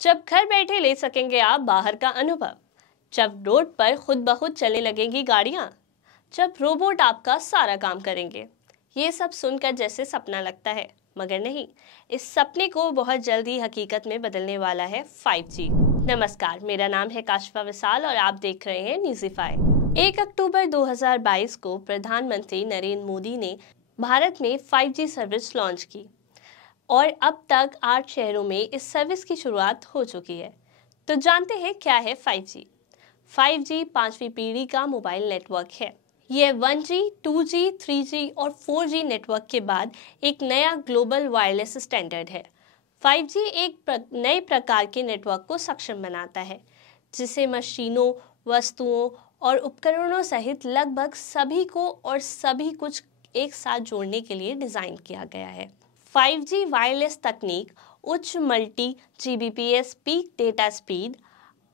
जब घर बैठे ले सकेंगे आप बाहर का अनुभव, जब रोड पर खुद ब खुद चलने लगेंगी गाड़ियां, जब रोबोट आपका सारा काम करेंगे। ये सब सुनकर जैसे सपना लगता है, मगर नहीं, इस सपने को बहुत जल्दी हकीकत में बदलने वाला है 5G। नमस्कार, मेरा नाम है काशिफा विशाल और आप देख रहे हैं न्यूज़ीफाई। 1 अक्टूबर 2022 को प्रधानमंत्री नरेंद्र मोदी ने भारत में 5G सर्विस लॉन्च की और अब तक 8 शहरों में इस सर्विस की शुरुआत हो चुकी है। तो जानते हैं क्या है 5G। 5G 5वीं पीढ़ी का मोबाइल नेटवर्क है। यह 1G, 2G, 3G और 4G नेटवर्क के बाद एक नया ग्लोबल वायरलेस स्टैंडर्ड है। 5G एक नए प्रकार के नेटवर्क को सक्षम बनाता है, जिसे मशीनों, वस्तुओं और उपकरणों सहित लगभग सभी को और सभी कुछ एक साथ जोड़ने के लिए डिज़ाइन किया गया है। 5G वायरलेस तकनीक उच्च multi GBPS peak data speed,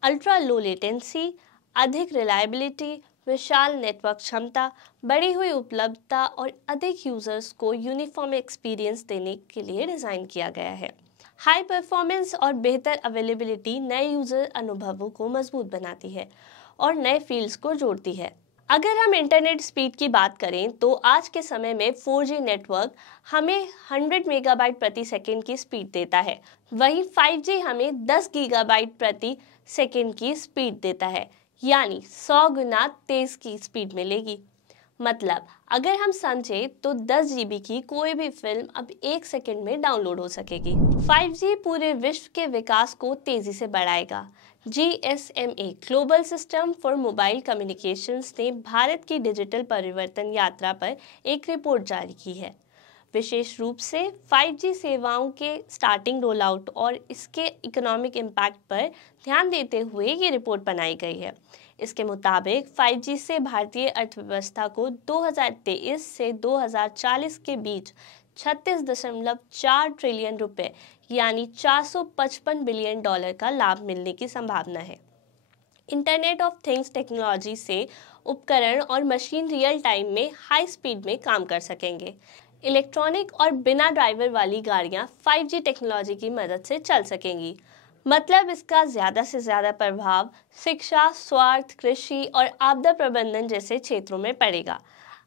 ultra low latency, अधिक रिलायबिलिटी, विशाल नेटवर्क क्षमता, बढ़ी हुई उपलब्धता और अधिक यूजर्स को यूनिफॉर्म एक्सपीरियंस देने के लिए डिज़ाइन किया गया है। हाई परफॉर्मेंस और बेहतर अवेलेबिलिटी नए यूजर अनुभवों को मजबूत बनाती है और नए फील्ड्स को जोड़ती है। अगर हम इंटरनेट स्पीड की बात करें तो आज के समय में 4G नेटवर्क हमें 100 मेगाबाइट प्रति सेकंड की स्पीड देता है, वहीं 5G हमें 10 गीगाबाइट प्रति सेकंड की स्पीड देता है, यानी 100 गुना तेज की स्पीड मिलेगी। मतलब अगर हम समझे तो 10 GB की कोई भी फिल्म अब 1 सेकंड में डाउनलोड हो सकेगी। 5G पूरे विश्व के विकास को तेजी से बढ़ाएगा। GSMA global system for mobile communications ने भारत की डिजिटल परिवर्तन यात्रा पर एक रिपोर्ट जारी की है। विशेष रूप से 5G सेवाओं के स्टार्टिंग रोल आउट और इसके इकोनॉमिक इम्पैक्ट पर ध्यान देते हुए ये रिपोर्ट बनाई गई है। इसके मुताबिक 5G से भारतीय अर्थव्यवस्था को 2023 से 2040 के बीच 36.4 ट्रिलियन रुपए यानी 455 बिलियन डॉलर का लाभ मिलने की संभावना है। इंटरनेट ऑफ थिंग्स टेक्नोलॉजी से उपकरण और मशीन रियल टाइम में हाई स्पीड में काम कर सकेंगे। इलेक्ट्रॉनिक और बिना ड्राइवर वाली गाड़ियां 5G टेक्नोलॉजी की मदद से चल सकेंगी। मतलब इसका ज़्यादा से ज़्यादा प्रभाव शिक्षा, स्वास्थ्य, कृषि और आपदा प्रबंधन जैसे क्षेत्रों में पड़ेगा।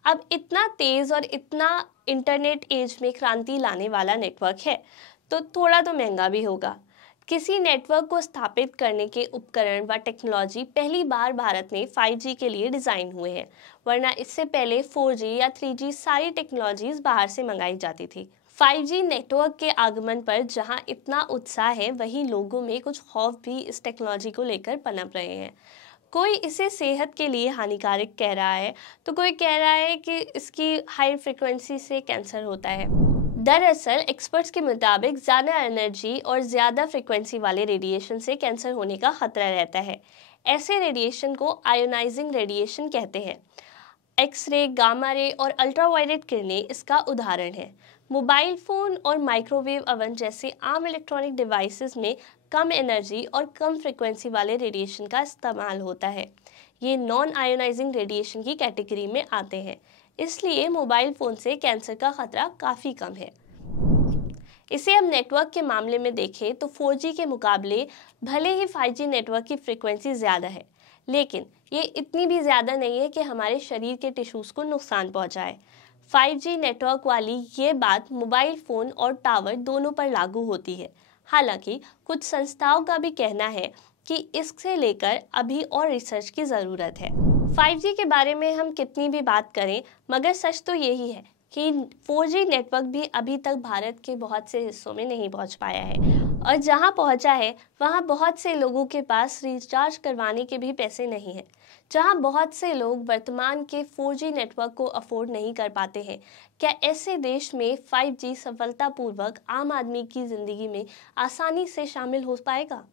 अब इतना तेज़ और इतना इंटरनेट एज में क्रांति लाने वाला नेटवर्क है तो थोड़ा तो महंगा भी होगा। किसी नेटवर्क को स्थापित करने के उपकरण व टेक्नोलॉजी पहली बार भारत में 5G के लिए डिज़ाइन हुए हैं, वरना इससे पहले 4G या 3G सारी टेक्नोलॉजीज बाहर से मंगाई जाती थी। 5G नेटवर्क के आगमन पर जहां इतना उत्साह है, वहीं लोगों में कुछ खौफ भी इस टेक्नोलॉजी को लेकर पनप रहे हैं। कोई इसे सेहत के लिए हानिकारक कह रहा है तो कोई कह रहा है कि इसकी हाई फ्रिक्वेंसी से कैंसर होता है। दरअसल एक्सपर्ट्स के मुताबिक ज़्यादा एनर्जी और ज़्यादा फ्रिक्वेंसी वाले रेडिएशन से कैंसर होने का खतरा रहता है। ऐसे रेडिएशन को आयोनाइजिंग रेडिएशन कहते हैं। एक्सरे, गामा रे और अल्ट्रावायलेट किरणें इसका उदाहरण है। मोबाइल फ़ोन और माइक्रोवेव ओवन जैसे आम इलेक्ट्रॉनिक डिवाइसेस में कम एनर्जी और कम फ्रिक्वेंसी वाले रेडिएशन का इस्तेमाल होता है। ये नॉन आयोनाइजिंग रेडिएशन की कैटेगरी में आते हैं, इसलिए मोबाइल फ़ोन से कैंसर का खतरा काफ़ी कम है। इसे हम नेटवर्क के मामले में देखें तो 4G के मुकाबले भले ही 5G नेटवर्क की फ्रिक्वेंसी ज़्यादा है, लेकिन ये इतनी भी ज़्यादा नहीं है कि हमारे शरीर के टिश्यूज़ को नुकसान पहुंचाए। 5G नेटवर्क वाली ये बात मोबाइल फ़ोन और टावर दोनों पर लागू होती है। हालांकि कुछ संस्थाओं का भी कहना है कि इससे लेकर अभी और रिसर्च की ज़रूरत है। 5G के बारे में हम कितनी भी बात करें, मगर सच तो यही है कि 4G नेटवर्क भी अभी तक भारत के बहुत से हिस्सों में नहीं पहुंच पाया है, और जहां पहुंचा है वहां बहुत से लोगों के पास रिचार्ज करवाने के भी पैसे नहीं हैं। जहां बहुत से लोग वर्तमान के 4G नेटवर्क को अफोर्ड नहीं कर पाते हैं, क्या ऐसे देश में 5G सफलतापूर्वक आम आदमी की ज़िंदगी में आसानी से शामिल हो पाएगा?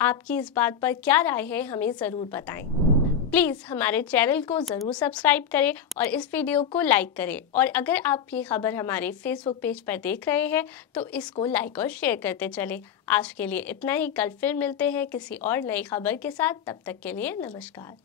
आपकी इस बात पर क्या राय है, हमें ज़रूर बताएं। प्लीज़ हमारे चैनल को ज़रूर सब्सक्राइब करें और इस वीडियो को लाइक करें। और अगर आप ये खबर हमारे फेसबुक पेज पर देख रहे हैं तो इसको लाइक और शेयर करते चलें। आज के लिए इतना ही, कल फिर मिलते हैं किसी और नई खबर के साथ। तब तक के लिए नमस्कार।